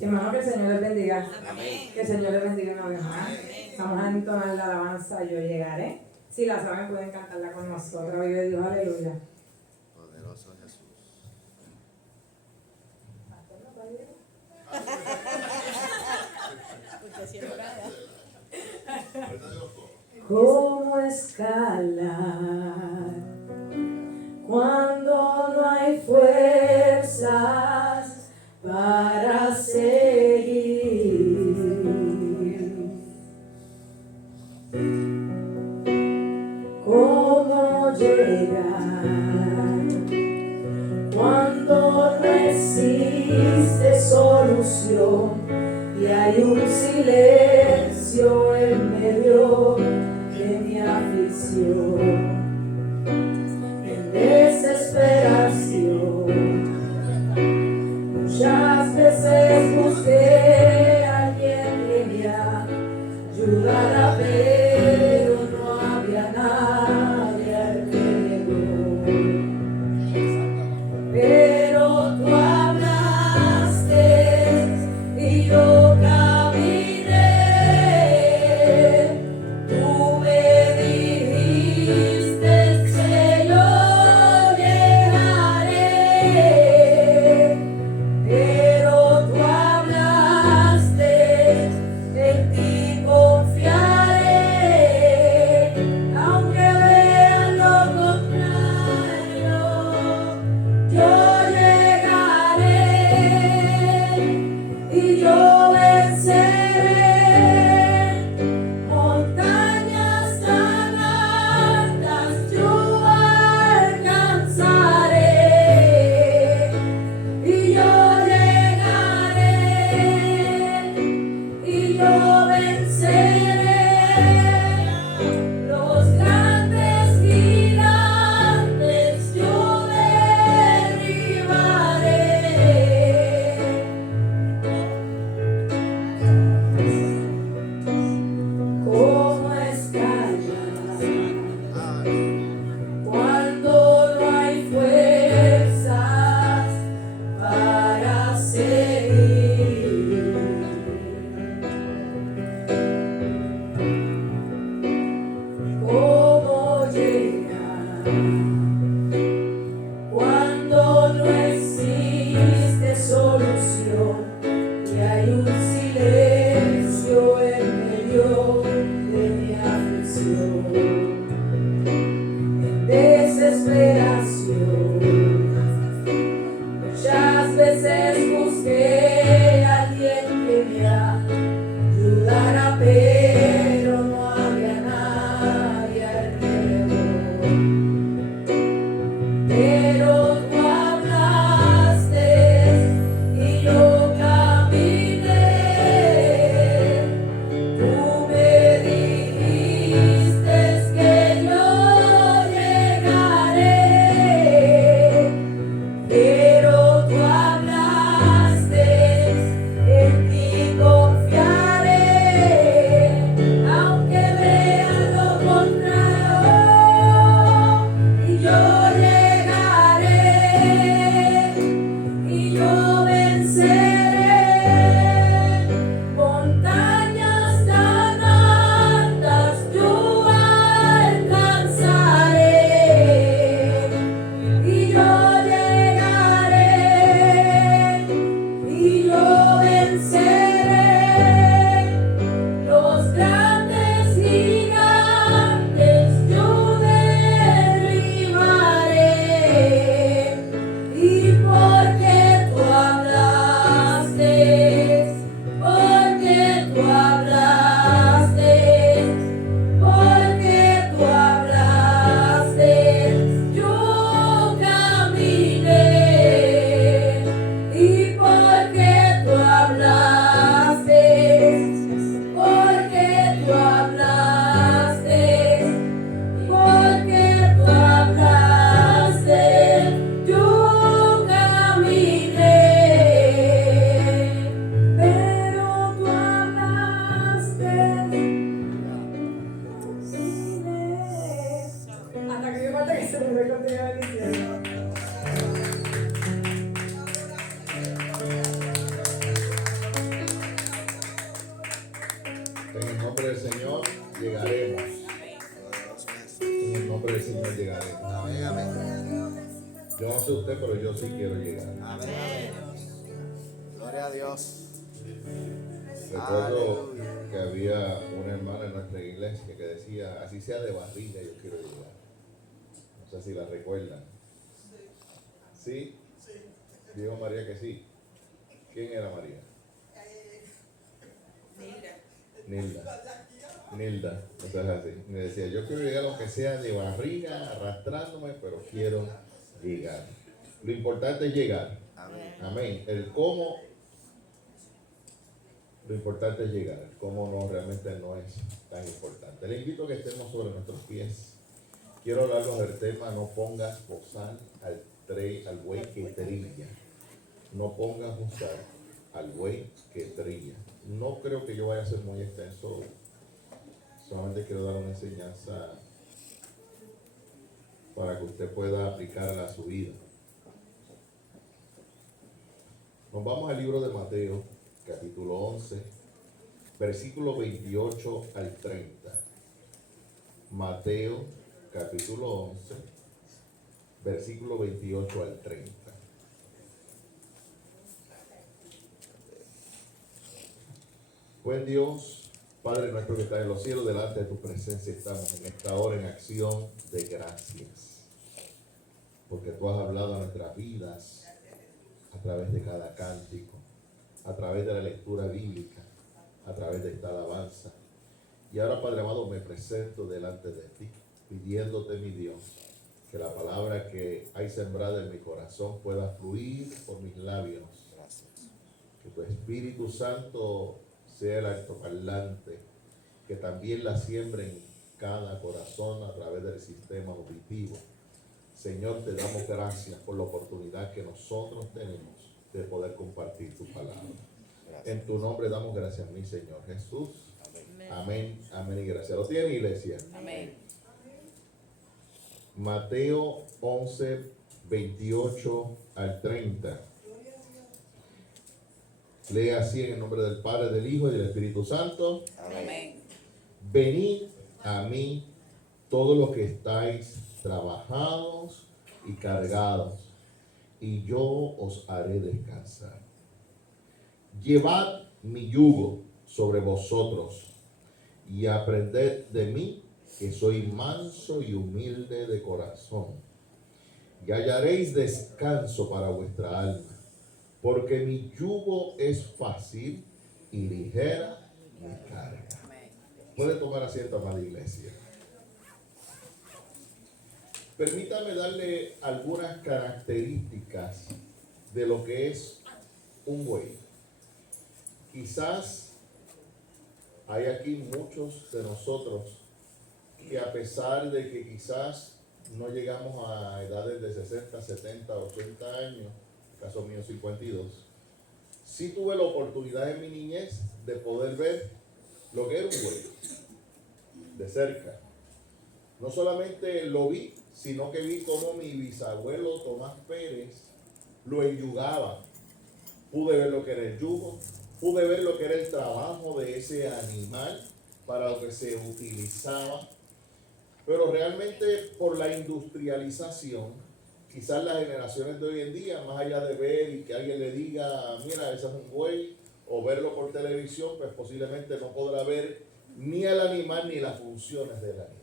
Hermano, que el Señor les bendiga. Amén. Que el Señor les bendiga una vez más. Vamos a entonar la alabanza Yo Llegaré. Si la saben, pueden cantarla con nosotros. Vive Dios, aleluya. Poderoso Jesús. ¿Cómo escalar cuando no hay fuerzas para seguir? ¿Cómo llegar cuando no existe solución y hay un silencio en medio de mi aflicción? En desesperación muchas veces busqué a alguien que me ayudara, pero no había nadie alrededor. Pero tú hablaste y yo caminé. Tú me dijiste que yo llegaré. Pero tú hablaste, en ti confiaré, aunque vean lo contrario. Yo llegaré y yo venceré montañas tan altas, yo alcanzaré y yo llegaré y yo venceré los grandes gigantes, yo derribaré. ¿Cómo escalar cuando no hay fuerzas para seguir? ¿Cómo llegar cuando no existe solución y hay un silencio en medio de mi aflicción? En desesperación muchas veces busqué a alguien que me ayudara, pero no había nadie alrededor. Pero tú hablaste y yo caminé. Tú me dijiste que yo llegaré. Pero tú hablaste, en ti confiaré, aunque vean lo contrario. Y yo llegaré y yo venceré montañas tan altas, yo alcanzaré y yo llegaré y yo venceré los grandes gigantes, yo derribaré. Y porque tú sé usted, pero yo sí quiero llegar. Amén. Gloria a Dios. Recuerdo Aleluya. que había una hermana en nuestra iglesia que decía, así sea de barriga, yo quiero llegar. No sé si la recuerdan. ¿Sí? Dijo María que sí. ¿Quién era María? Nilda. Entonces así. Me decía, yo quiero llegar aunque sea de barriga, arrastrándome, pero quiero llegar. Lo importante es llegar. Amén. Amén. El cómo, lo importante es llegar. El cómo no, realmente no es tan importante. Le invito a que estemos sobre nuestros pies. Quiero hablarles del tema, no pongas bozal al buey que trilla. No pongas bozal al buey que trilla. No creo que yo vaya a ser muy extenso. Solamente quiero dar una enseñanza para que usted pueda aplicarla a su vida. Nos vamos al libro de Mateo, capítulo 11, versículo 28 al 30. Mateo, capítulo 11, versículo 28 al 30. Buen Dios, Padre nuestro que estás en los cielos, delante de tu presencia estamos en esta hora en acción de gracias. Porque tú has hablado a nuestras vidas a través de cada cántico, a través de la lectura bíblica, a través de esta alabanza. Y ahora, Padre amado, me presento delante de ti, pidiéndote, mi Dios, que la palabra que hay sembrada en mi corazón pueda fluir por mis labios. Gracias. Que tu Espíritu Santo sea el altoparlante, que también la siembre en cada corazón a través del sistema auditivo. Señor, te damos gracias por la oportunidad que nosotros tenemos de poder compartir tu palabra. Gracias. En tu nombre damos gracias a mi Señor Jesús. Amén, amén y gracias. ¿Lo tiene, iglesia? Amén. Mateo 11, 28 al 30. Lea así en el nombre del Padre, del Hijo y del Espíritu Santo. Amén. Venid a mí todos los que estáis trabajados y cargados, y yo os haré descansar. Llevad mi yugo sobre vosotros y aprended de mí, que soy manso y humilde de corazón, y hallaréis descanso para vuestra alma, porque mi yugo es fácil y ligera mi carga. Amén. Puede tomar asiento, amada iglesia. Permítame darle algunas características de lo que es un buey. Quizás hay aquí muchos de nosotros que, a pesar de que quizás no llegamos a edades de 60, 70, 80 años, en el caso mío 52, sí tuve la oportunidad en mi niñez de poder ver lo que era un buey de cerca. No solamente lo vi, sino que vi cómo mi bisabuelo Tomás Pérez lo enyugaba. Pude ver lo que era el yugo, pude ver lo que era el trabajo de ese animal para lo que se utilizaba. Pero realmente, por la industrialización, quizás las generaciones de hoy en día, más allá de ver y que alguien le diga, mira, ese es un buey, o verlo por televisión, pues posiblemente no podrá ver ni al animal ni las funciones del animal.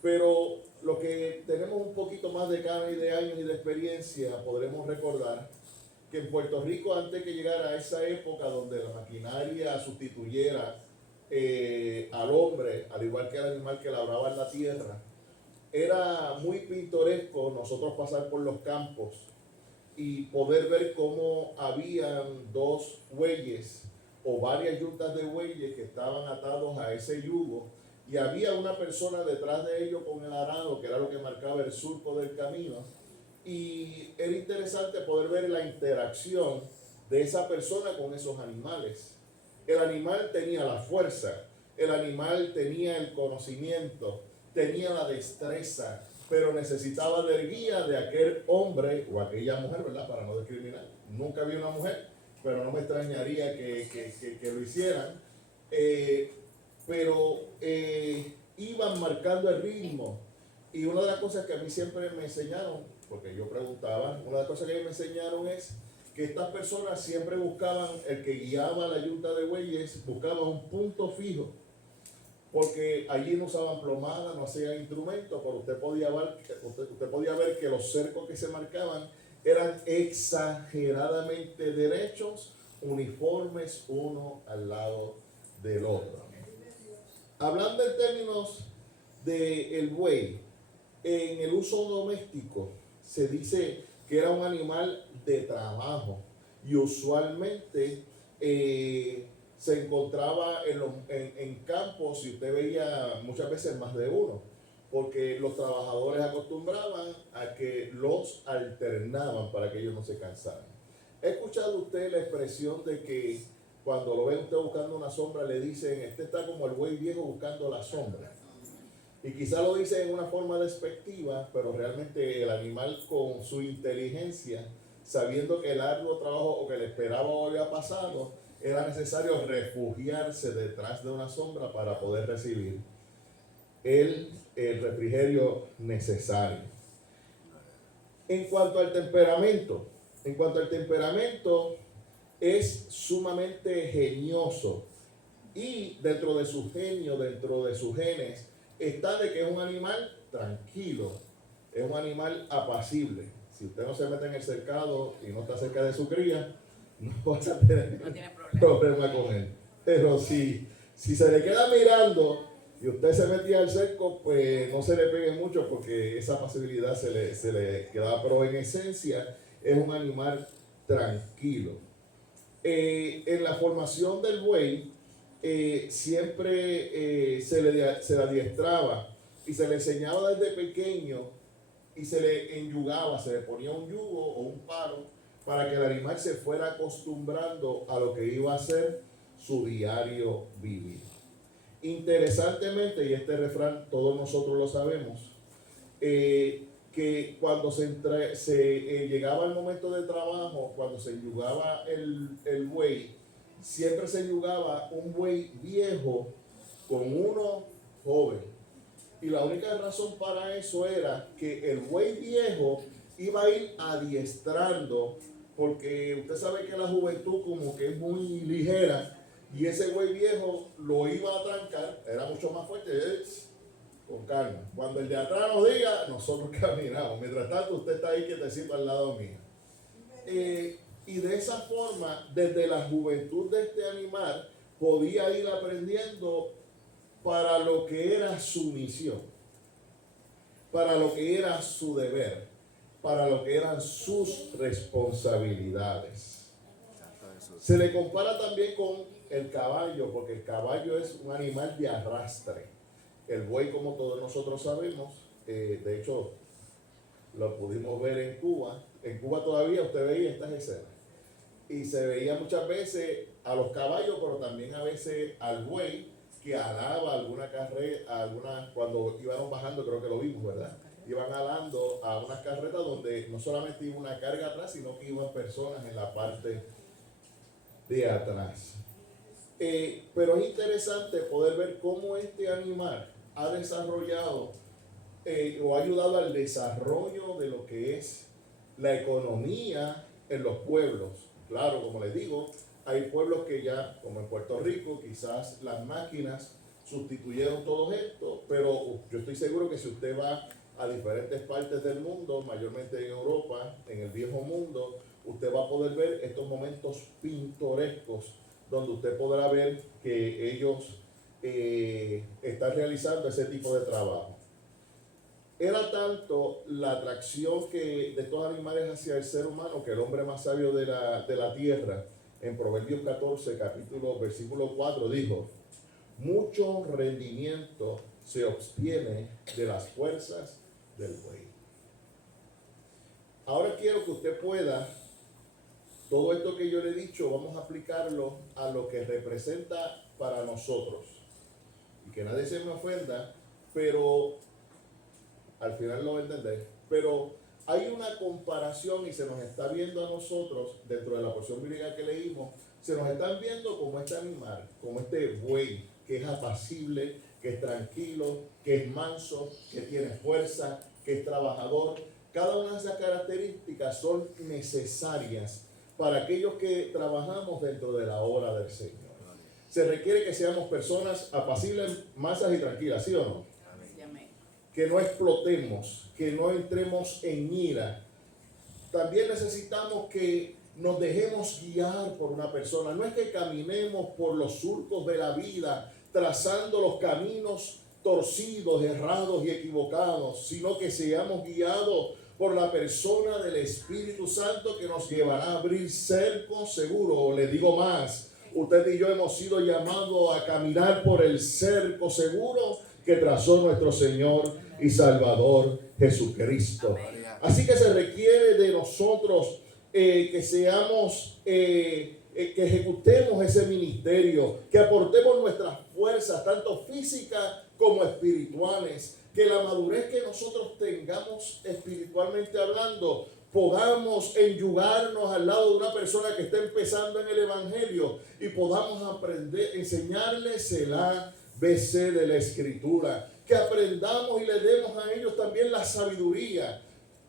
Pero lo que tenemos un poquito más de carne y de años y de experiencia, podremos recordar que en Puerto Rico, antes que llegara a esa época donde la maquinaria sustituyera al hombre, al igual que al animal que labraba en la tierra, era muy pintoresco nosotros pasar por los campos y poder ver cómo habían dos bueyes o varias yuntas de bueyes que estaban atados a ese yugo, y había una persona detrás de ellos con el arado, que era lo que marcaba el surco del camino. Y era interesante poder ver la interacción de esa persona con esos animales. El animal tenía la fuerza, el animal tenía el conocimiento, tenía la destreza, pero necesitaba de guía de aquel hombre o aquella mujer, ¿verdad? Para no discriminar. Nunca vi una mujer, pero no me extrañaría que lo hicieran. Pero iban marcando el ritmo. Y una de las cosas que a mí siempre me enseñaron, porque yo preguntaba, una de las cosas que ellos me enseñaron es que estas personas siempre buscaban, el que guiaba la yunta de bueyes, buscaba un punto fijo, porque allí no usaban plomada, no hacían instrumentos, pero usted podía ver que los cercos que se marcaban eran exageradamente derechos, uniformes uno al lado del otro. Hablando en términos del buey, en el uso doméstico se dice que era un animal de trabajo y usualmente se encontraba en campos, y usted veía muchas veces más de uno, porque los trabajadores acostumbraban a que los alternaban para que ellos no se cansaran. ¿Ha escuchado usted la expresión de que cuando lo ve usted buscando una sombra le dicen, este está como el buey viejo buscando la sombra? Y quizá lo dice en una forma despectiva, pero realmente el animal con su inteligencia, sabiendo que el arduo trabajo o que le esperaba o había pasado, era necesario refugiarse detrás de una sombra para poder recibir el refrigerio necesario. En cuanto al temperamento, es sumamente genioso, y dentro de su genio, dentro de sus genes, está de que es un animal tranquilo, es un animal apacible. Si usted no se mete en el cercado y no está cerca de su cría, no va a tener problema con él. Pero si se le queda mirando y usted se metía al cerco, pues no se le pegue mucho, porque esa pasibilidad se le queda. Pero en esencia es un animal tranquilo. En la formación del buey, siempre se le adiestraba y se le enseñaba desde pequeño, y se le enyugaba, se le ponía un yugo o un palo para que el animal se fuera acostumbrando a lo que iba a ser su diario vivir. Interesantemente, y este refrán todos nosotros lo sabemos, que cuando llegaba el momento de trabajo, cuando se enyugaba el buey, siempre se enyugaba un buey viejo con uno joven. Y la única razón para eso era que el buey viejo iba a ir adiestrando, porque usted sabe que la juventud como que es muy ligera, y ese buey viejo lo iba a trancar, era mucho más fuerte, con calma. Cuando el de atrás nos diga, nosotros caminamos. Mientras tanto, usted está ahí quietecito al lado mío. Y de esa forma, desde la juventud de este animal, podía ir aprendiendo para lo que era su misión, para lo que era su deber, para lo que eran sus responsabilidades. Se le compara también con el caballo, porque el caballo es un animal de arrastre. El buey, como todos nosotros sabemos, de hecho lo pudimos ver en Cuba. En Cuba todavía usted veía estas escenas, y se veía muchas veces a los caballos, pero también a veces al buey, que alaba alguna carrera, cuando iban bajando, creo que lo vimos, ¿verdad? Iban alando a unas carretas donde no solamente iba una carga atrás, sino que iban personas en la parte de atrás. Pero es interesante poder ver cómo este animal ha desarrollado o ha ayudado al desarrollo de lo que es la economía en los pueblos. Claro, como les digo, hay pueblos que ya, como en Puerto Rico, quizás las máquinas sustituyeron todo esto, pero yo estoy seguro que si usted va a diferentes partes del mundo, mayormente en Europa, en el viejo mundo, usted va a poder ver estos momentos pintorescos donde usted podrá ver que ellos están realizando ese tipo de trabajo. Era tanto la atracción de estos animales hacia el ser humano, que el hombre más sabio de la tierra, en Proverbios 14, versículo 4, dijo: mucho rendimiento se obtiene de las fuerzas del buey. Ahora quiero que usted pueda, todo esto que yo le he dicho, vamos a aplicarlo a lo que representa para nosotros. Y que nadie se me ofenda, pero al final lo va a entender. Pero hay una comparación, y se nos está viendo a nosotros, dentro de la porción bíblica que leímos, se nos están viendo como este animal, como este buey, que es apacible, que es tranquilo, que es manso, que tiene fuerza, que es trabajador, Cada una de esas características son necesarias para aquellos que trabajamos dentro de la obra del Señor. Se requiere que seamos personas apacibles, mansas y tranquilas, ¿sí o no? Que no explotemos, que no entremos en ira. También necesitamos que nos dejemos guiar por una persona. No es que caminemos por los surcos de la vida, trazando los caminos torcidos, errados y equivocados, sino que seamos guiados por la persona del Espíritu Santo que nos llevará a abrir cercos seguros. O le digo más, usted y yo hemos sido llamados a caminar por el cerco seguro que trazó nuestro Señor y Salvador Jesucristo. Así que se requiere de nosotros que seamos, que ejecutemos ese ministerio, que aportemos nuestras fuerzas, tanto físicas como espirituales, que la madurez que nosotros tengamos espiritualmente hablando, podamos enyugarnos al lado de una persona que está empezando en el Evangelio y podamos aprender, enseñarles el ABC de la Escritura, que aprendamos y le demos a ellos también la sabiduría.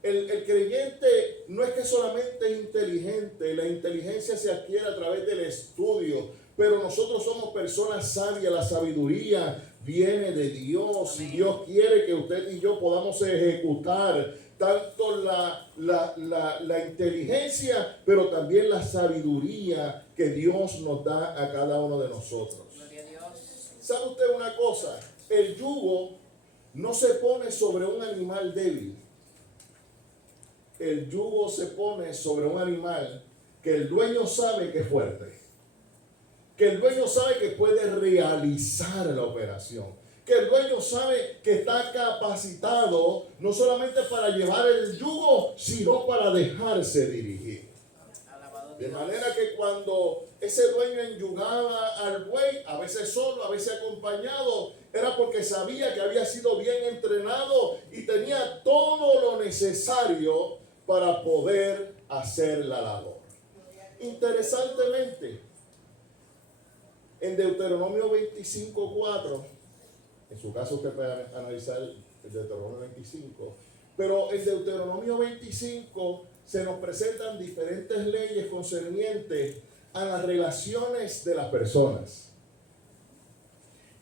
El creyente no es que solamente es inteligente, la inteligencia se adquiere a través del estudio, pero nosotros somos personas sabias, la sabiduría viene de Dios. Y Dios quiere que usted y yo podamos ejecutar tanto la inteligencia, pero también la sabiduría que Dios nos da a cada uno de nosotros. ¿Sabe usted una cosa? El yugo no se pone sobre un animal débil. El yugo se pone sobre un animal que el dueño sabe que es fuerte, que el dueño sabe que puede realizar la operación, que el dueño sabe que está capacitado no solamente para llevar el yugo, sino para dejarse dirigir. De manera que cuando ese dueño enyugaba al buey, a veces solo, a veces acompañado, era porque sabía que había sido bien entrenado y tenía todo lo necesario para poder hacer la labor. Interesantemente, en Deuteronomio 25:4, en su caso usted puede analizar el Deuteronomio 25, pero en Deuteronomio 25 se nos presentan diferentes leyes concernientes a las relaciones de las personas.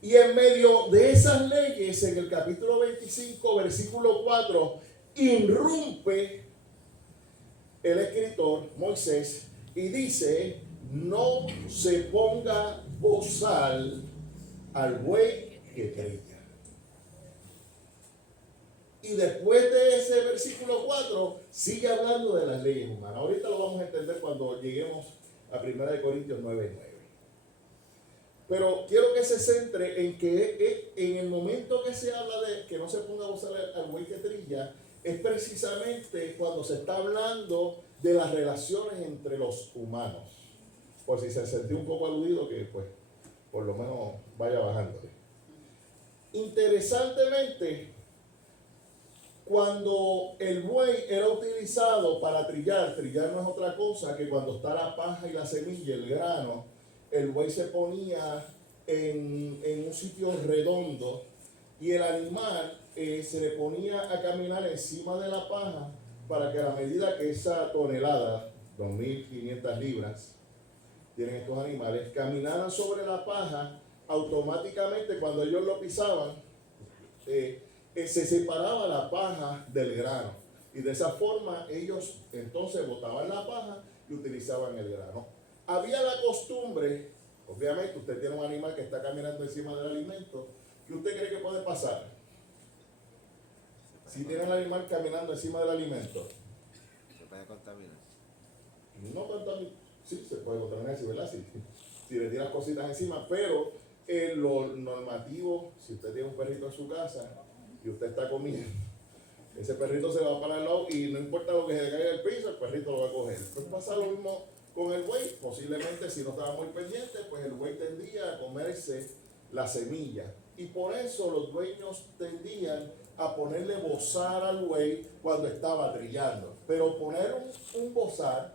Y en medio de esas leyes, en el capítulo 25, versículo 4, irrumpe el escritor Moisés y dice: no se ponga bozal al buey que trilla. Y después de ese versículo 4 sigue hablando de las leyes humanas. Ahorita lo vamos a entender cuando lleguemos a 1 Corintios 9:9. Pero quiero que se centre en que en el momento que se habla de que no se ponga bozal al buey que trilla, es precisamente cuando se está hablando de las relaciones entre los humanos. Por si se sintió un poco aludido, que pues por lo menos vaya bajándole. Interesantemente, cuando el buey era utilizado para trillar no es otra cosa que cuando está la paja y la semilla, el grano, el buey se ponía en un sitio redondo y el animal se le ponía a caminar encima de la paja para que a la medida que esa tonelada, 2.500 libras, tienen estos animales, caminaran sobre la paja, automáticamente cuando ellos lo pisaban, se separaba la paja del grano. Y de esa forma ellos entonces botaban la paja y utilizaban el grano. Había la costumbre, obviamente usted tiene un animal que está caminando encima del alimento, ¿qué usted cree que puede pasar? Si tiene un animal caminando encima del alimento, Se puede contaminar. no contaminar, sí, se puede contaminar, ¿sí, verdad? Sí, si le tiras cositas encima, pero lo normativo, si usted tiene un perrito en su casa y usted está comiendo, ese perrito se va para el lado y no importa lo que se le caiga al piso, el perrito lo va a coger. Entonces pasa lo mismo con el buey. Posiblemente si no estaba muy pendiente, pues el buey tendía a comerse la semilla. Y por eso los dueños tendían a ponerle bozal al buey cuando estaba trillando. Pero poner un bozal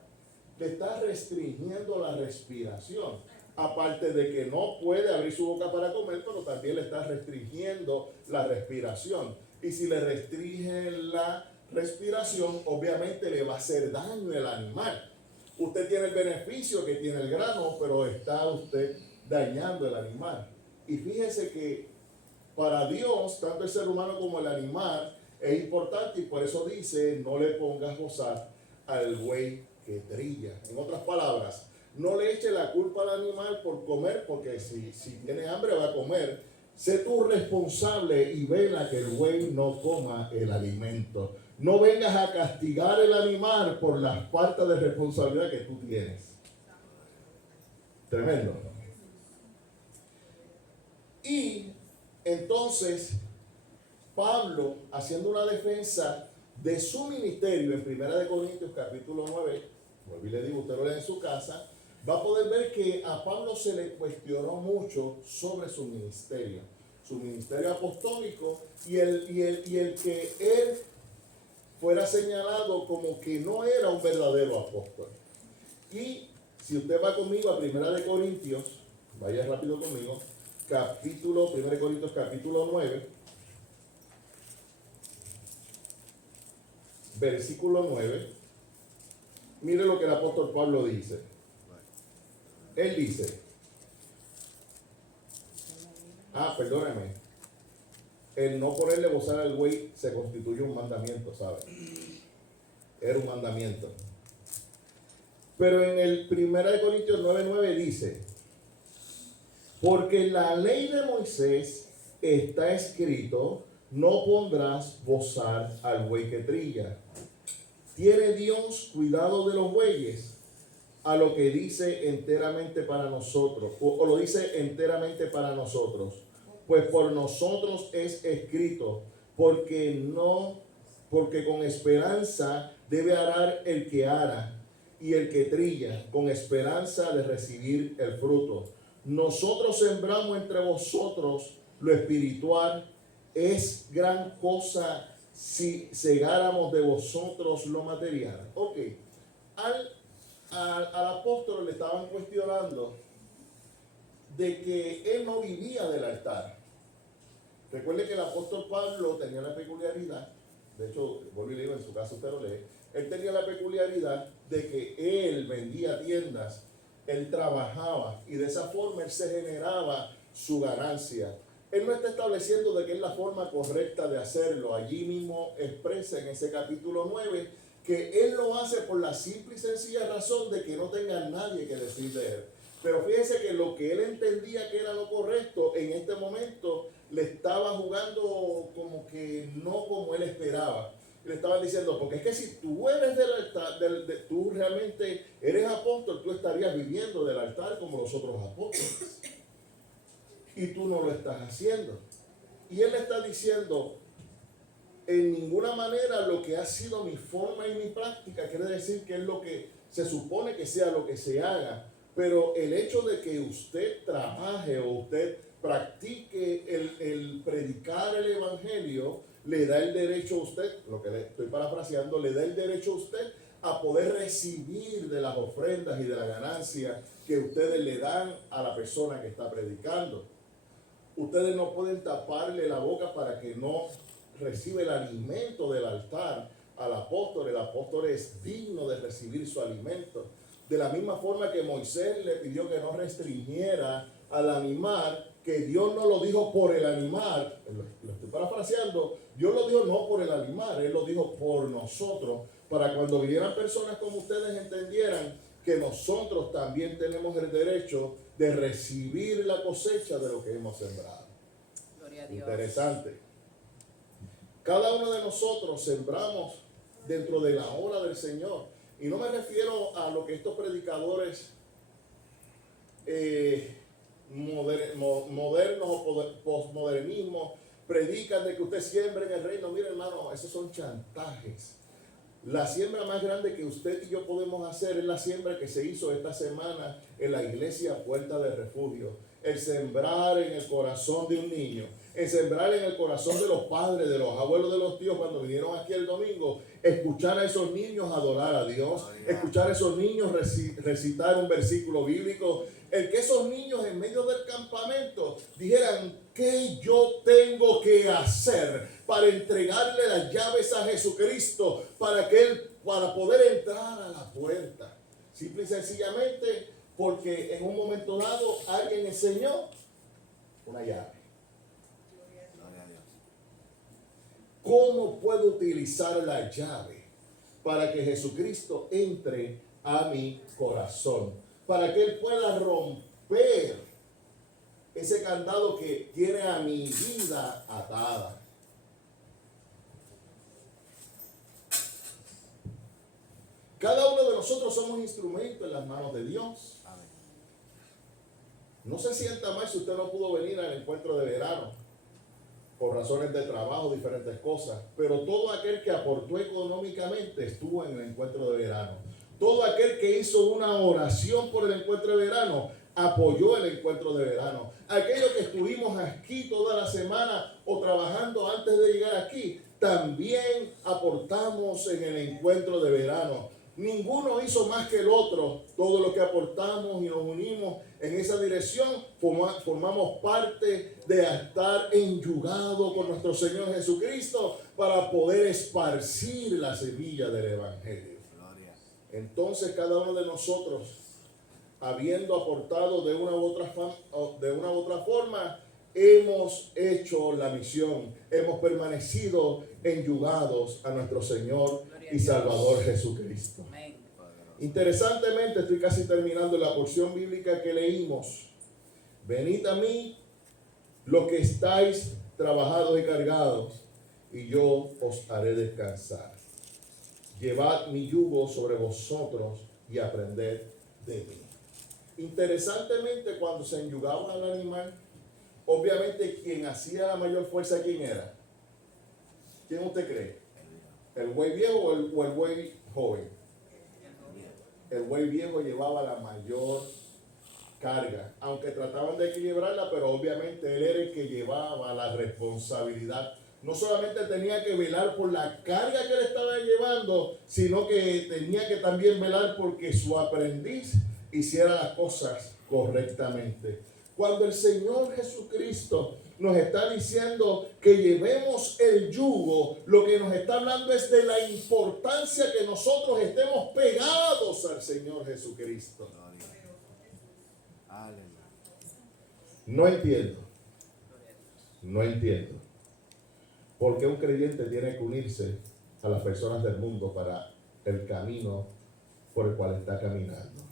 le está restringiendo la respiración. Aparte de que no puede abrir su boca para comer, pero también le está restringiendo la respiración. Y si le restringe la respiración, obviamente le va a hacer daño al animal. Usted tiene el beneficio que tiene el grano, pero está usted dañando el animal. Y fíjese que para Dios, tanto el ser humano como el animal es importante, y por eso dice, no le pongas bozal al buey que trilla. En otras palabras, no le eche la culpa al animal por comer, porque si tiene hambre va a comer. Sé tú responsable y vela que el buey no coma el alimento. No vengas a castigar el animal por la falta de responsabilidad que tú tienes. Tremendo. Y entonces Pablo, haciendo una defensa de su ministerio en 1 Corintios capítulo 9, vuelvo y le digo, usted lo lee en su casa, va a poder ver que a Pablo se le cuestionó mucho sobre su ministerio apostólico y el que él fuera señalado como que no era un verdadero apóstol. Y si usted va conmigo a 1 Corintios, vaya rápido conmigo, 1 Corintios capítulo 9, versículo 9, mire lo que el apóstol Pablo dice. Él dice, perdóneme, el no ponerle bozal al buey se constituye un mandamiento, ¿sabe? Era un mandamiento. Pero en el 1 Corintios 9:9 dice, porque en la ley de Moisés está escrito, no pondrás bozal al buey que trilla. ¿Tiene Dios cuidado de los bueyes? A lo que dice enteramente para nosotros, o lo dice enteramente para nosotros, pues por nosotros es escrito, porque con esperanza debe arar el que ara, y el que trilla, con esperanza de recibir el fruto. Nosotros sembramos entre vosotros lo espiritual, es gran cosa si segáramos de vosotros lo material. Ok, al apóstol le estaban cuestionando de que él no vivía del altar. Recuerde que el apóstol Pablo tenía la peculiaridad, de hecho, vuelvo y le digo, en su caso usted lo lee, él tenía la peculiaridad de que él vendía tiendas, él trabajaba y de esa forma él se generaba su ganancia. Él no está estableciendo de que es la forma correcta de hacerlo. Allí mismo expresa en ese capítulo 9 que él lo hace por la simple y sencilla razón de que no tenga nadie que decir de él. Pero fíjese que lo que él entendía que era lo correcto, en este momento le estaba jugando como que no como él esperaba. Le estaban diciendo, porque es que si tú eres del altar, tú realmente eres apóstol, tú estarías viviendo del altar como los otros apóstoles. Y tú no lo estás haciendo. Y él está diciendo, en ninguna manera lo que ha sido mi forma y mi práctica quiere decir que es lo que se supone que sea lo que se haga. Pero el hecho de que usted trabaje o usted practique el predicar el evangelio, le da el derecho a usted, lo que le estoy parafraseando, le da el derecho a usted a poder recibir de las ofrendas y de la ganancia que ustedes le dan a la persona que está predicando. Ustedes no pueden taparle la boca para que no reciba el alimento del altar al apóstol. El apóstol es digno de recibir su alimento. De la misma forma que Moisés le pidió que no restringiera al animal, que Dios no lo dijo por el animal, lo estoy parafraseando, Dios lo dijo no por el animal, Él lo dijo por nosotros, para cuando vinieran personas como ustedes entendieran que nosotros también tenemos el derecho de recibir la cosecha de lo que hemos sembrado. Gloria a Dios. Interesante. Cada uno de nosotros sembramos dentro de la obra del Señor. Y no me refiero a lo que estos predicadores modernos o postmodernismo predican de que usted siembre en el reino. Mire, hermano, esos son chantajes. La siembra más grande que usted y yo podemos hacer es la siembra que se hizo esta semana en la iglesia Puerta de Refugio. El sembrar en el corazón de un niño, el sembrar en el corazón de los padres, de los abuelos, de los tíos cuando vinieron aquí el domingo, escuchar a esos niños adorar a Dios, escuchar a esos niños recitar un versículo bíblico, el que esos niños en medio del campamento dijeran: ¿qué yo tengo que hacer para entregarle las llaves a Jesucristo para poder entrar a la puerta? Simple y sencillamente porque en un momento dado alguien enseñó una llave. Gloria a Dios. ¿Cómo puedo utilizar la llave para que Jesucristo entre a mi corazón? Para que Él pueda romper ese candado que tiene a mi vida atada. Cada uno de nosotros somos instrumentos en las manos de Dios. Amén. No se sienta mal si usted no pudo venir al encuentro de verano por razones de trabajo, diferentes cosas, pero todo aquel que aportó económicamente estuvo en el encuentro de verano. Todo aquel que hizo una oración por el encuentro de verano apoyó el encuentro de verano. Aquellos que estuvimos aquí toda la semana o trabajando antes de llegar aquí, también aportamos en el encuentro de verano. Ninguno hizo más que el otro. Todo lo que aportamos y nos unimos en esa dirección, formamos parte de estar enyugados con nuestro Señor Jesucristo para poder esparcir la semilla del Evangelio. Gloria. Entonces cada uno de nosotros, habiendo aportado de una u otra forma, hemos hecho la misión, hemos permanecido enyugados a nuestro Señor y Salvador Jesucristo. Amén. Interesantemente, estoy casi terminando la porción bíblica que leímos. Venid a mí los que estáis trabajados y cargados, y yo os haré descansar. Llevad mi yugo sobre vosotros y aprended de mí. Interesantemente, cuando se enyugaba al animal, obviamente quien hacía la mayor fuerza, ¿quién era? ¿Quién usted cree? ¿El buey viejo o el buey joven? El buey viejo llevaba la mayor carga, aunque trataban de equilibrarla, pero obviamente él era el que llevaba la responsabilidad. No solamente tenía que velar por la carga que él estaba llevando, sino que tenía que también velar porque su aprendiz hiciera las cosas correctamente. Cuando el Señor Jesucristo nos está diciendo que llevemos el yugo, lo que nos está hablando es de la importancia que nosotros estemos pegados al Señor Jesucristo. Gloria. Aleluya. No entiendo por qué un creyente tiene que unirse a las personas del mundo para el camino por el cual está caminando.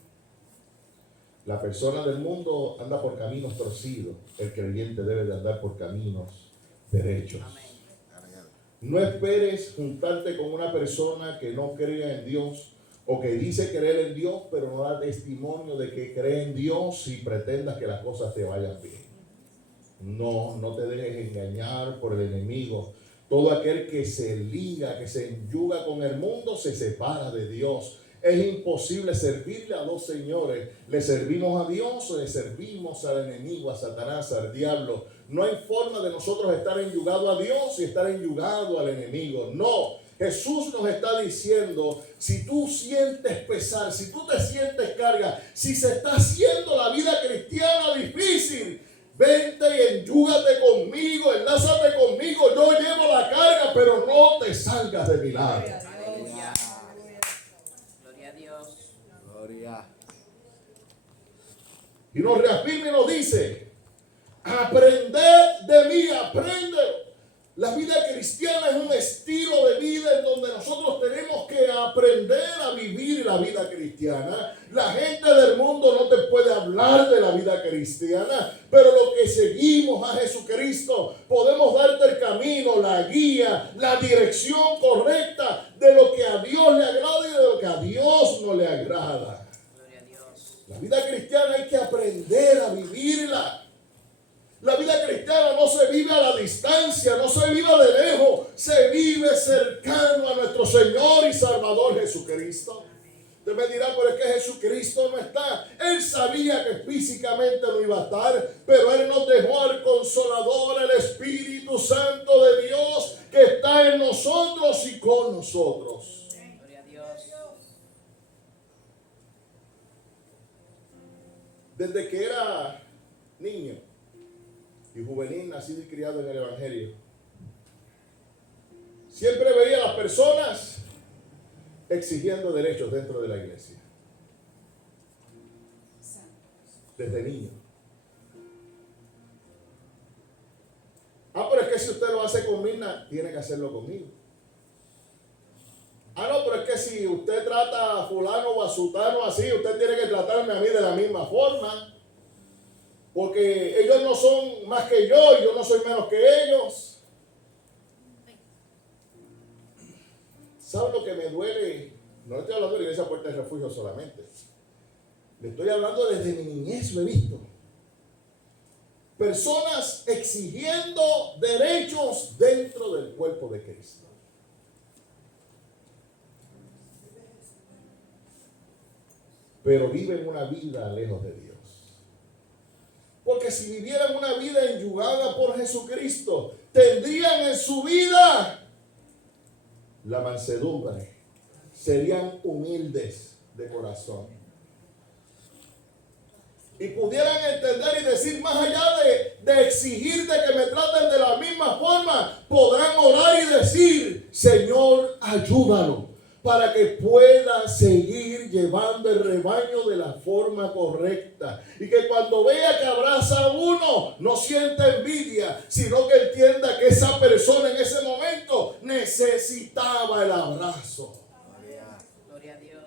La persona del mundo anda por caminos torcidos. El creyente debe de andar por caminos derechos. No esperes juntarte con una persona que no crea en Dios o que dice creer en Dios, pero no da testimonio de que cree en Dios y pretendas que las cosas te vayan bien. No te dejes engañar por el enemigo. Todo aquel que se liga, que se enyuga con el mundo, se separa de Dios. Es imposible servirle a dos señores. Le servimos a Dios o le servimos al enemigo, a Satanás, al diablo. No hay forma de nosotros estar enyugados a Dios y estar enyugados al enemigo. No. Jesús nos está diciendo, si tú sientes pesar, si tú te sientes carga, si se está haciendo la vida cristiana difícil, vente y enyúgate conmigo, enlázate conmigo. Yo llevo la carga, pero no te salgas de mi lado. Aleluya. Gloria a Dios. Gloria. Y nos reafirma y nos dice, aprended de mí, aprende. La vida cristiana es un estilo de vida en donde nosotros tenemos que aprender a vivir la vida cristiana. La gente del mundo no te puede hablar de la vida cristiana, pero los que seguimos a Jesucristo podemos darte el camino, la guía, la dirección correcta de lo que a Dios le agrada y de lo que a Dios no le agrada. Gloria a Dios. La vida cristiana hay que aprender a vivirla. La vida cristiana no se vive a la distancia, no se vive de lejos, se vive cercano a nuestro Señor y Salvador Jesucristo. Usted me dirá, pero es que Jesucristo no está. Él sabía que físicamente no iba a estar, pero Él nos dejó al Consolador, el Espíritu Santo de Dios, que está en nosotros y con nosotros. Gloria a Dios. Desde que era niño y juvenil, nacido y criado en el Evangelio, siempre veía a las personas exigiendo derechos dentro de la iglesia. Desde niño. Pero es que si usted lo hace con Mirna, tiene que hacerlo conmigo. No, pero es que si usted trata a fulano o a sutano así, usted tiene que tratarme a mí de la misma forma. Porque ellos no son más que yo y yo no soy menos que ellos. ¿Sabe lo que me duele? No le estoy hablando de la iglesia Puerta de Refugio solamente. Le estoy hablando desde mi niñez, lo he visto. Personas exigiendo derechos dentro del cuerpo de Cristo. Pero viven una vida lejos de Dios. Porque si vivieran una vida enyugada por Jesucristo, tendrían en su vida la mansedumbre. Serían humildes de corazón. Y pudieran entender y decir, más allá de exigir de que me traten de la misma forma, podrán orar y decir, Señor, ayúdalo, para que pueda seguir llevando el rebaño de la forma correcta. Y que cuando vea que abraza a uno, no sienta envidia, sino que entienda que esa persona en ese momento necesitaba el abrazo. Gloria a Dios.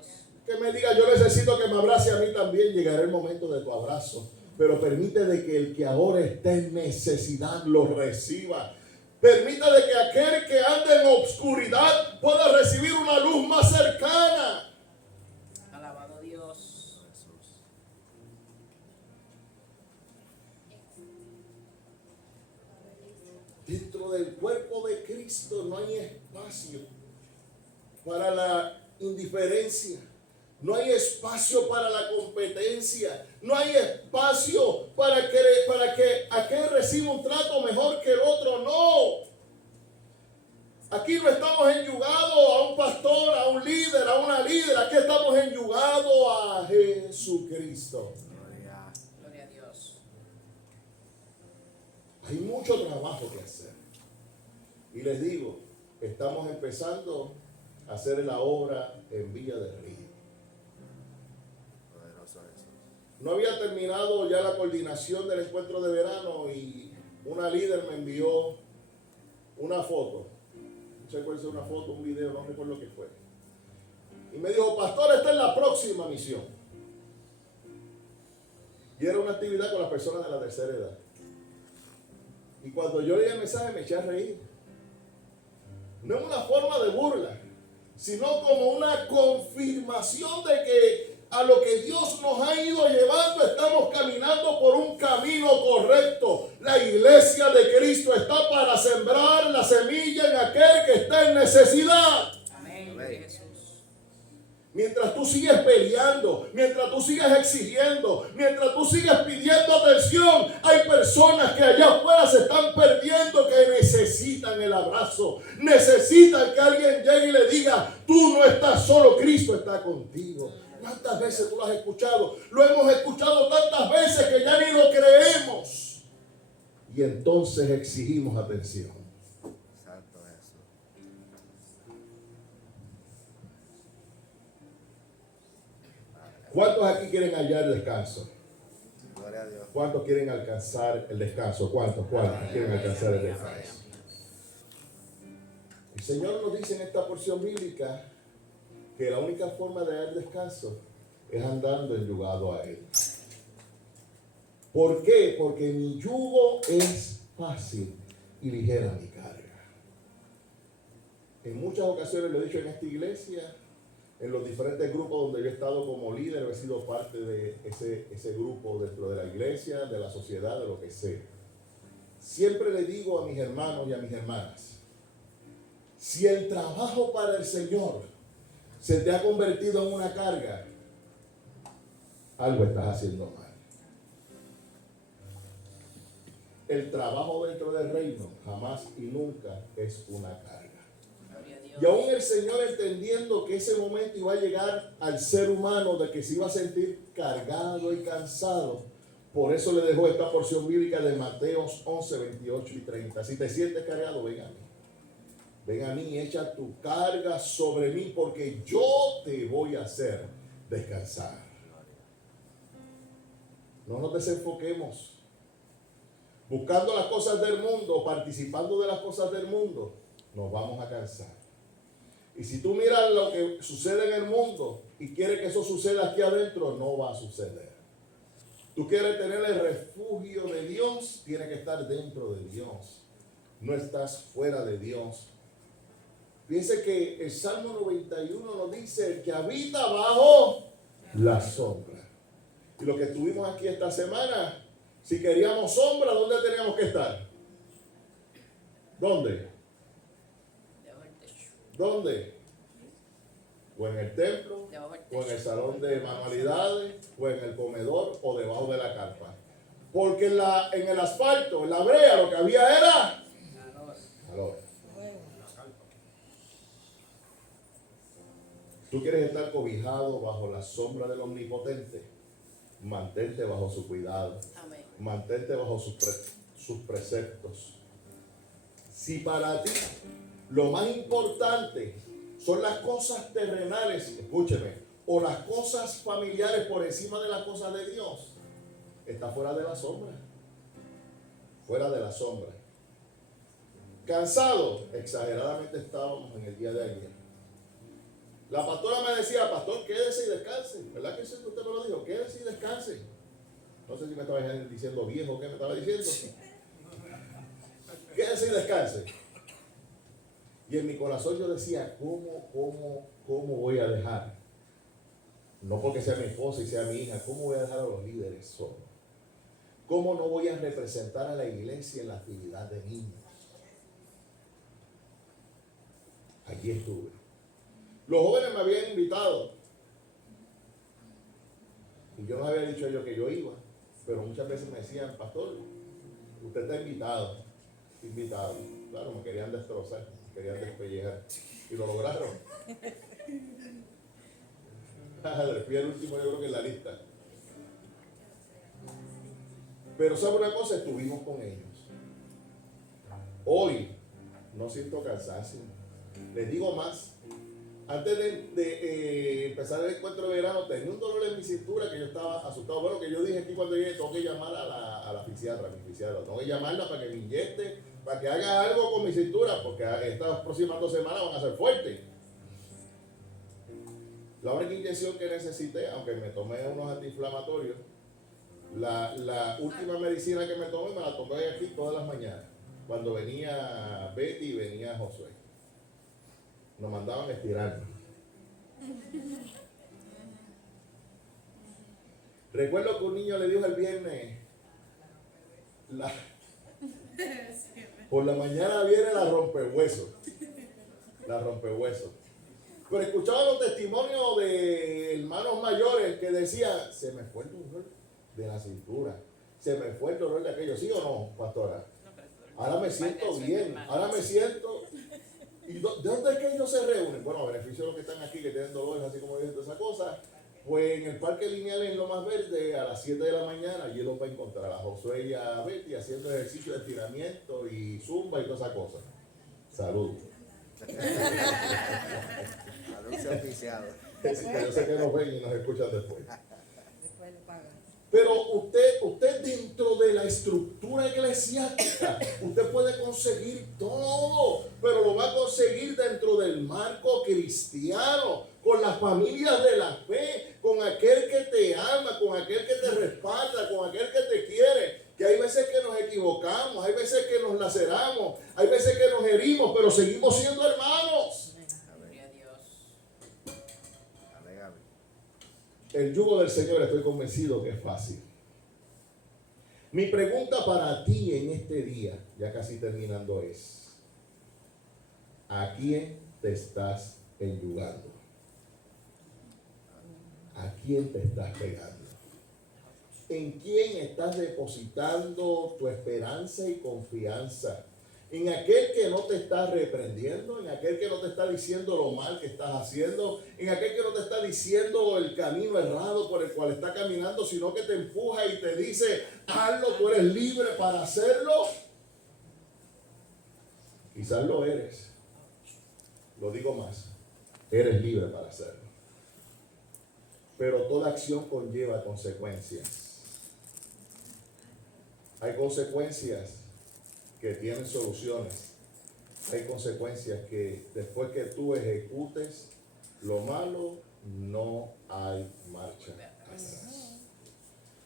Que me diga, yo necesito que me abrace a mí también, llegará el momento de tu abrazo. Pero permite de que el que ahora esté en necesidad lo reciba. Permita de que aquel que anda en obscuridad pueda recibir una luz más cercana. Alabado Dios. Dentro del cuerpo de Cristo no hay espacio para la indiferencia. No hay espacio para la competencia. No hay espacio para que aquel reciba un trato mejor que el otro. No. Aquí no estamos enyugados a un pastor, a un líder, a una líder. Aquí estamos enyugados a Jesucristo. Gloria a Dios. Hay mucho trabajo que hacer. Y les digo, estamos empezando a hacer la obra en Villa del Río. No había terminado ya la coordinación del encuentro de verano y una líder me envió una foto. No sé cuál es una foto, un video, no recuerdo qué fue. Y me dijo, pastor, esta es la próxima misión. Y era una actividad con las personas de la tercera edad. Y cuando yo leí el mensaje me eché a reír. No es una forma de burla, sino como una confirmación de que a lo que Dios nos ha ido llevando, estamos caminando por un camino correcto. La iglesia de Cristo está para sembrar la semilla en aquel que está en necesidad. Amén. Gloria a Jesús. Mientras tú sigues peleando, mientras tú sigues exigiendo, mientras tú sigues pidiendo atención, hay personas que allá afuera se están perdiendo, que necesitan el abrazo, necesitan que alguien llegue y le diga, tú no estás solo, Cristo está contigo. ¿Cuántas veces tú lo has escuchado? Lo hemos escuchado tantas veces que ya ni lo creemos. Y entonces exigimos atención. Exacto eso. ¿Cuántos aquí quieren hallar descanso? Gloria a Dios. ¿Cuántos quieren alcanzar el descanso? ¿Cuántos quieren alcanzar el descanso? El Señor nos dice en esta porción bíblica que la única forma de dar descanso es andando enyugado a Él. ¿Por qué? Porque mi yugo es fácil y ligera mi carga. En muchas ocasiones lo he dicho en esta iglesia, en los diferentes grupos donde yo he estado como líder, he sido parte de ese grupo dentro de la iglesia, de la sociedad, de lo que sea. Siempre le digo a mis hermanos y a mis hermanas, si el trabajo para el Señor se te ha convertido en una carga, algo estás haciendo mal. El trabajo dentro del reino jamás y nunca es una carga. Gloria a Dios. Y aún el Señor entendiendo que ese momento iba a llegar al ser humano de que se iba a sentir cargado y cansado, por eso le dejo esta porción bíblica de Mateos 11, 28 y 30. Si te sientes cargado, ven a mí. Ven a mí, echa tu carga sobre mí, porque yo te voy a hacer descansar. No nos desenfoquemos buscando las cosas del mundo, participando de las cosas del mundo, nos vamos a cansar. Y si tú miras lo que sucede en el mundo y quieres que eso suceda aquí adentro, no va a suceder. Tú quieres tener el refugio de Dios, tienes que estar dentro de Dios. No estás fuera de Dios. Fíjense que el Salmo 91 nos dice: el que habita bajo la sombra. Y lo que estuvimos aquí esta semana, si queríamos sombra, ¿dónde teníamos que estar? ¿Dónde? Debajo del techo. ¿Dónde? O en el templo, Debajo del o en el techo. salón de manualidades, o en el comedor, o debajo de la carpa. Porque en el asfalto, en la brea, lo que había era calor. ¿Tú quieres estar cobijado bajo la sombra del Omnipotente? Mantente bajo su cuidado. Amén. Mantente bajo sus preceptos. Si para ti lo más importante son las cosas terrenales, escúcheme, o las cosas familiares por encima de las cosas de Dios, está fuera de la sombra. Fuera de la sombra. Cansado, exageradamente estábamos en el día de ayer. La pastora me decía: pastor, quédese y descanse. ¿Verdad que sí? Usted me lo dijo, quédese y descanse. No sé si me estaba diciendo viejo o qué me estaba diciendo. Quédese y descanse. Y en mi corazón yo decía: ¿cómo voy a dejar? No porque sea mi esposa y sea mi hija, ¿cómo voy a dejar a los líderes solos? ¿Cómo no voy a representar a la iglesia en la actividad de niños? Aquí estuve. Los jóvenes me habían invitado. Y yo no había dicho a ellos que yo iba. Pero muchas veces me decían: pastor, usted está invitado. Invitado. Claro, me querían destrozar, me querían despellejar. Y lo lograron. Fui el último, yo creo que en la lista. Pero ¿sabe una cosa? Estuvimos con ellos. Hoy no siento cansancio. Les digo más. Antes de empezar el encuentro de verano, tenía un dolor en mi cintura que yo estaba asustado. Bueno, que yo dije aquí cuando llegué: tengo que llamar a la fisiatra, tengo que llamarla para que me inyecte, para que haga algo con mi cintura, porque estas próximas 2 semanas van a ser fuertes. La única inyección que necesité, aunque me tomé unos antiinflamatorios, la última medicina que me tomé, me la tomé aquí todas las mañanas, cuando venía Betty y venía Josué. Nos mandaban a estirar. Recuerdo que un niño le dijo el viernes: por la mañana viene la rompehuesos. La rompehuesos. Pero escuchaba los testimonios de hermanos mayores que decían: se me fue el dolor de la cintura, se me fue el dolor de aquello. ¿Sí o no, pastora? Ahora me siento bien, ahora me siento. ¿Y de dónde es que ellos se reúnen? Bueno, a beneficio de los que están aquí, que tienen dolores, así como dicen todas esas cosas, pues en el Parque Lineal en Lomas Verde, a las 7 de la mañana, allí los va a encontrar a Josué y a Betty haciendo ejercicio de estiramiento y zumba y todas esas cosas. Salud. Anuncio oficiado. Yo sé que nos ven y nos escuchan después. Pero usted dentro de la estructura eclesiástica, usted puede conseguir todo, pero lo va a conseguir dentro del marco cristiano, con las familias de la fe, con aquel que te ama, con aquel que te respalda, con aquel que te quiere. Que hay veces que nos equivocamos, hay veces que nos laceramos, hay veces que nos herimos, pero seguimos siendo hermanos. Gloria a Dios. Amén, amén. El yugo del Señor, estoy convencido que es fácil. Mi pregunta para ti en este día, ya casi terminando, es: ¿a quién te estás enyugando? ¿A quién te estás pegando? ¿En quién estás depositando tu esperanza y confianza? en aquel que no te está reprendiendo, en aquel que no te está diciendo lo mal que estás haciendo, en aquel que no te está diciendo el camino errado por el cual está caminando, sino que te empuja y te dice, hazlo, tú eres libre para hacerlo. Quizás lo eres. Lo digo más, eres libre para hacerlo. Pero toda acción conlleva consecuencias. Hay consecuencias que tienen soluciones. Hay consecuencias que después que tú ejecutes lo malo, no hay marcha atrás.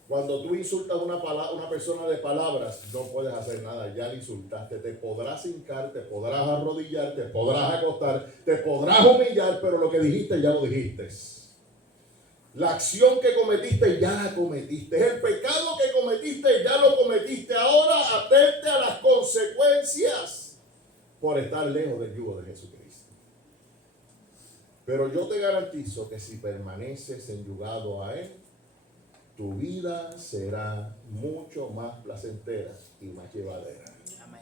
Cuando tú insultas a una persona de palabras, no puedes hacer nada, ya le insultaste. Te podrás hincar, te podrás arrodillar, te podrás acostar, te podrás humillar, pero lo que dijiste ya lo dijiste. La acción que cometiste ya la cometiste. El pecado que cometiste ya lo cometiste. Ahora atente a las consecuencias por estar lejos del yugo de Jesucristo. Pero yo te garantizo que si permaneces enyugado a Él, tu vida será mucho más placentera y más llevadera. Amén.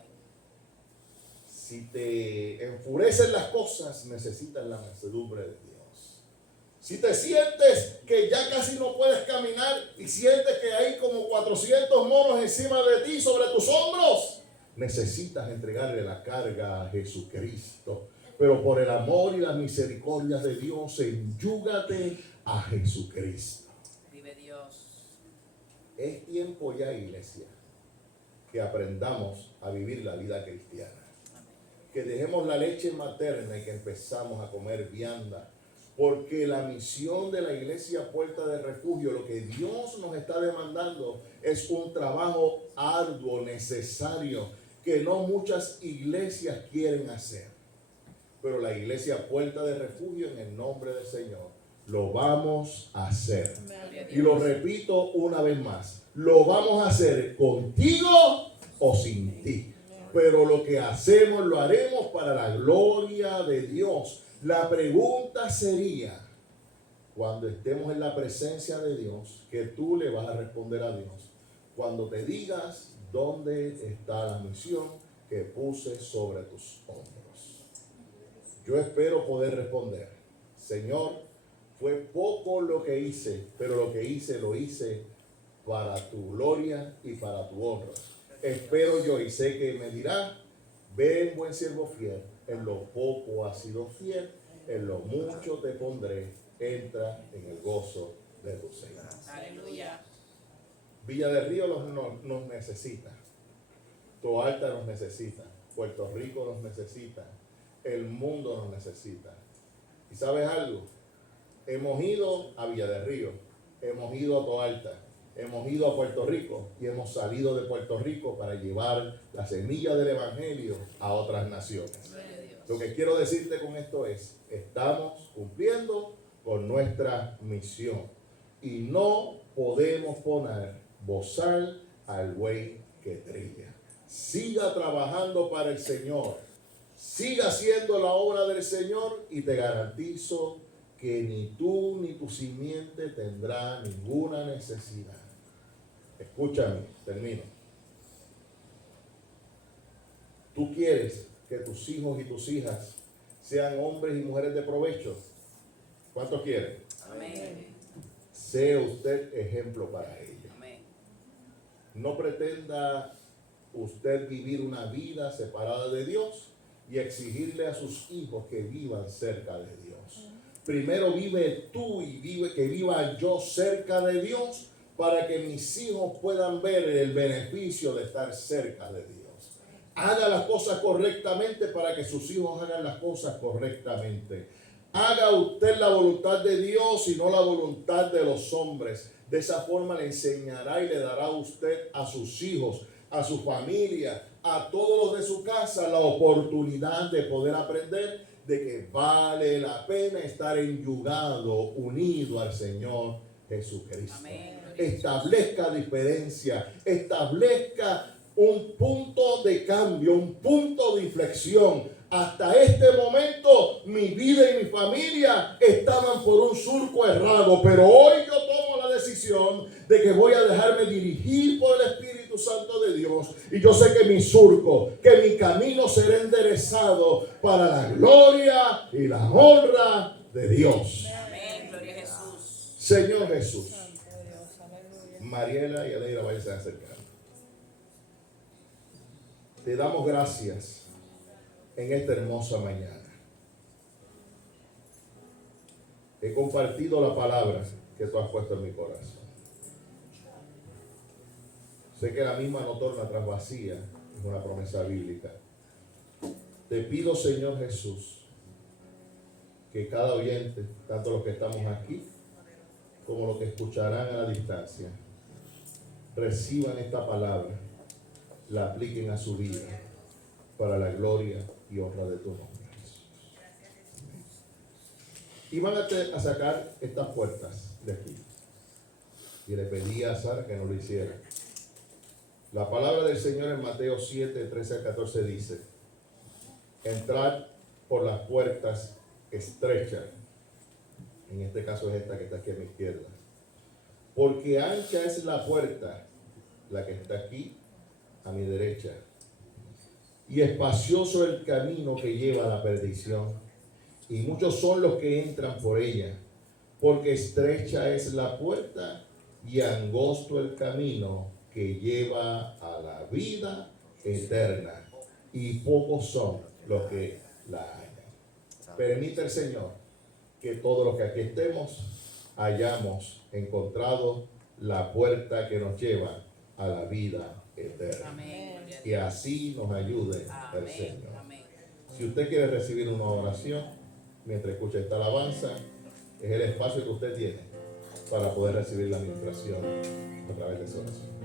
Si te enfurecen las cosas, necesitas la mansedumbre de Dios. Si te sientes que ya casi no puedes caminar y sientes que hay como 400 monos encima de ti, sobre tus hombros, necesitas entregarle la carga a Jesucristo. Pero por el amor y la misericordia de Dios, enyúgate a Jesucristo. Vive Dios. Es tiempo ya, iglesia, que aprendamos a vivir la vida cristiana. Que dejemos la leche materna y que empezamos a comer vianda. Porque la misión de la iglesia Puerta de Refugio, lo que Dios nos está demandando, es un trabajo arduo, necesario, que no muchas iglesias quieren hacer. Pero la iglesia Puerta de Refugio, en el nombre del Señor, lo vamos a hacer. Y lo repito una vez más, lo vamos a hacer contigo o sin ti. Pero lo que hacemos lo haremos para la gloria de Dios. La pregunta sería, cuando estemos en la presencia de Dios, que tú le vas a responder a Dios, cuando te digas dónde está la misión que puse sobre tus hombros. Yo espero poder responder, Señor, fue poco lo que hice, pero lo que hice lo hice para tu gloria y para tu honra. Espero yo y sé que me dirá, ven buen siervo fiel. En lo poco has sido fiel, en lo mucho te pondré, entra en el gozo de tu Señor. Aleluya. Villa del Río nos necesita, Toalta nos necesita, Puerto Rico nos necesita, el mundo nos necesita. ¿Y sabes algo? Hemos ido a Villa del Río, hemos ido a Toalta, hemos ido a Puerto Rico y hemos salido de Puerto Rico para llevar la semilla del Evangelio a otras naciones. Lo que quiero decirte con esto es, estamos cumpliendo con nuestra misión y no podemos poner bozal al buey que trilla. Siga trabajando para el Señor, siga haciendo la obra del Señor y te garantizo que ni tú ni tu simiente tendrá ninguna necesidad. Escúchame, termino. ¿Tú quieres que tus hijos y tus hijas sean hombres y mujeres de provecho? ¿Cuántos quieren? Amén. Sea usted ejemplo para ellos. Amén. No pretenda usted vivir una vida separada de Dios y exigirle a sus hijos que vivan cerca de Dios. Primero vive tú y que viva yo cerca de Dios para que mis hijos puedan ver el beneficio de estar cerca de Dios. Haga las cosas correctamente para que sus hijos hagan las cosas correctamente. Haga usted la voluntad de Dios y no la voluntad de los hombres. De esa forma le enseñará y le dará usted a sus hijos, a su familia, a todos los de su casa la oportunidad de poder aprender de que vale la pena estar enyugado, unido al Señor Jesucristo. Amén. Establezca diferencia, establezca un punto de cambio, un punto de inflexión. Hasta este momento mi vida y mi familia estaban por un surco errado, pero hoy yo tomo la decisión decisión de que voy a dejarme dirigir por el Espíritu Santo de Dios. Y yo sé que mi surco, que mi camino será enderezado para la gloria y la honra de Dios. Amén. Gloria a Jesús. Señor Jesús. Mariela y Aleira, váyanse a acercar. Te damos gracias en esta hermosa mañana. He compartido la palabra que tú has puesto en mi corazón. Sé que la misma no torna atrás vacía, es una promesa bíblica. Te pido, Señor Jesús, que cada oyente, tanto los que estamos aquí como los que escucharán a la distancia, reciban esta palabra, la apliquen a su vida para la gloria y honra de tu nombre. Y van a sacar estas puertas de aquí. Y le pedí a Sara que no lo hiciera. La palabra del Señor en Mateo 7, 13 al 14 dice: entrad por las puertas estrechas. En este caso es esta que está aquí a mi izquierda. Porque ancha es la puerta, la que está aquí a mi derecha, y espacioso el camino que lleva a la perdición, y muchos son los que entran por ella, porque estrecha es la puerta y angosto el camino que lleva a la vida eterna, y pocos son los que la hallan. Permite el Señor que todos los que aquí estemos hayamos encontrado la puerta que nos lleva a la vida eterna. Amén. Gloria a Que Dios. así nos ayude el Amén. Señor. Amén. Si usted quiere recibir una oración mientras escucha esta alabanza, es el espacio que usted tiene para poder recibir la administración a través de esa oración.